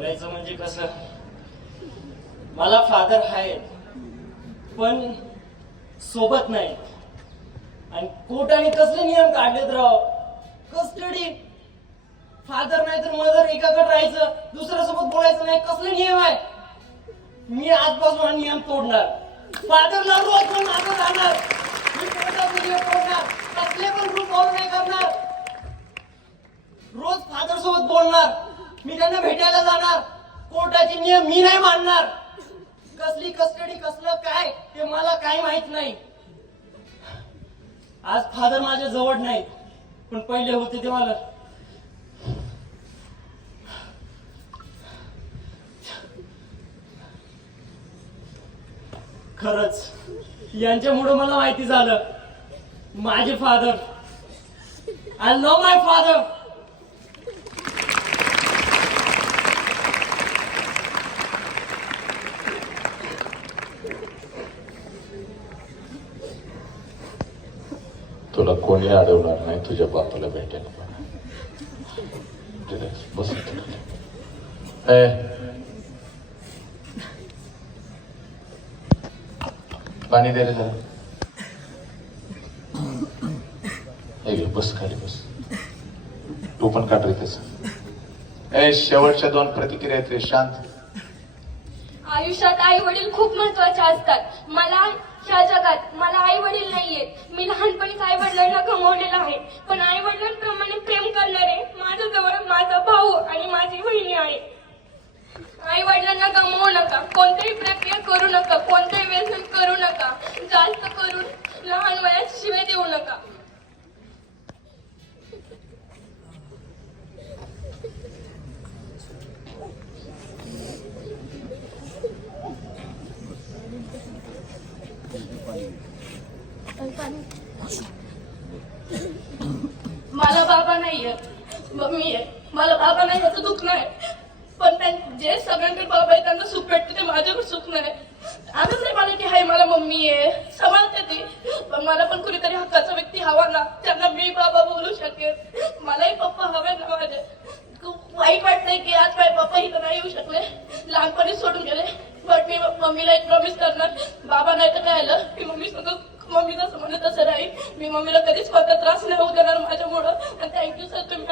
बोलायचं म्हणजे कसं, मला फादर आहेत पण सोबत नाही. आणि कोर्टाने कसले नियम काढलेत राव. कस्टडी फादर नाही तर मदर एकाकडे राहायचं, दुसऱ्यासोबत बोलायचं नाही. कसले नियम आहे. मी आजपासून हा नियम तोडणार. फादरला रोज पण मागं राहणार. मी कोर्टात व्हिडिओ तोडणार. कसले पण रूल फॉलो नाही करणार. रोज फादर सोबत बोलणार. मी त्यांना भेटायला जाणार. कोर्टाचे नियम मी नाही मानणार. कसली कस्टडी कसलं काय ते मला काही माहित नाही. आज फादर माझ्या जवळ नाही पण पहिले होते ते मला. खरंच यांच्यामुळे मला माहिती झालं माझे father. I love my father. तुला कोणी अडवणार नाही तुझ्या बापाला भेटायला. बस पाणी दे रे जरा. बस खाली बस. तू पण काढ रे तस. शेवटच्या 2 प्रतिक्रिया आहेत रे. शांत. आयुष्यात आई वडील खूप महत्वाचे असतात. मला ह्या जगात मला आई वडील नाहीयेत. मी लहानपणीच आई वडिलांना गमावलेलं आहे. पण आई वडिलांप्रमाणे प्रेम करणारे माझ्याजवळ माझा भाऊ आणि माझी बहिणी आहे. आई वडिलांना गमावू नका. कोणत्याही प्रक्रिया करू नका. कोणतेही व्यसन करू नका. जास्त करून लहान वयात शिवे देऊ नका. मला बाबा नाहीये, मम्मी आहे. मला बाबा नाही याचं दुःख नाही. पण जे सगळ्यांकडे बाबा आहे त्यांना सुख भेटते ते माझ्याकडे सुख नाही. आनंद आहे मला की हाय मला मम्मी आहे, सांभाळते ती. पण मला पण कुणीतरी हक्काचा व्यक्ती हवा ना, त्यांना मी बाबा बोलू शकेल. मलाही पप्पा हवे ना माझे. खूप वाईट वाटतंय की आज माझे पप्पा इथं नाही येऊ शकले, लहानपणी सोडून गेले. बट मी मम्मीला एक प्रॉमिस करणार, बाबा नाही तर काय आलं की मम्मी सगळं मम्मी जसं म्हणत तसं राहील. मी मम्मीला कधीच कोणता त्रास नाही होऊ देणार माझ्यामुळं. आणि थँक्यू सर, तुम्ही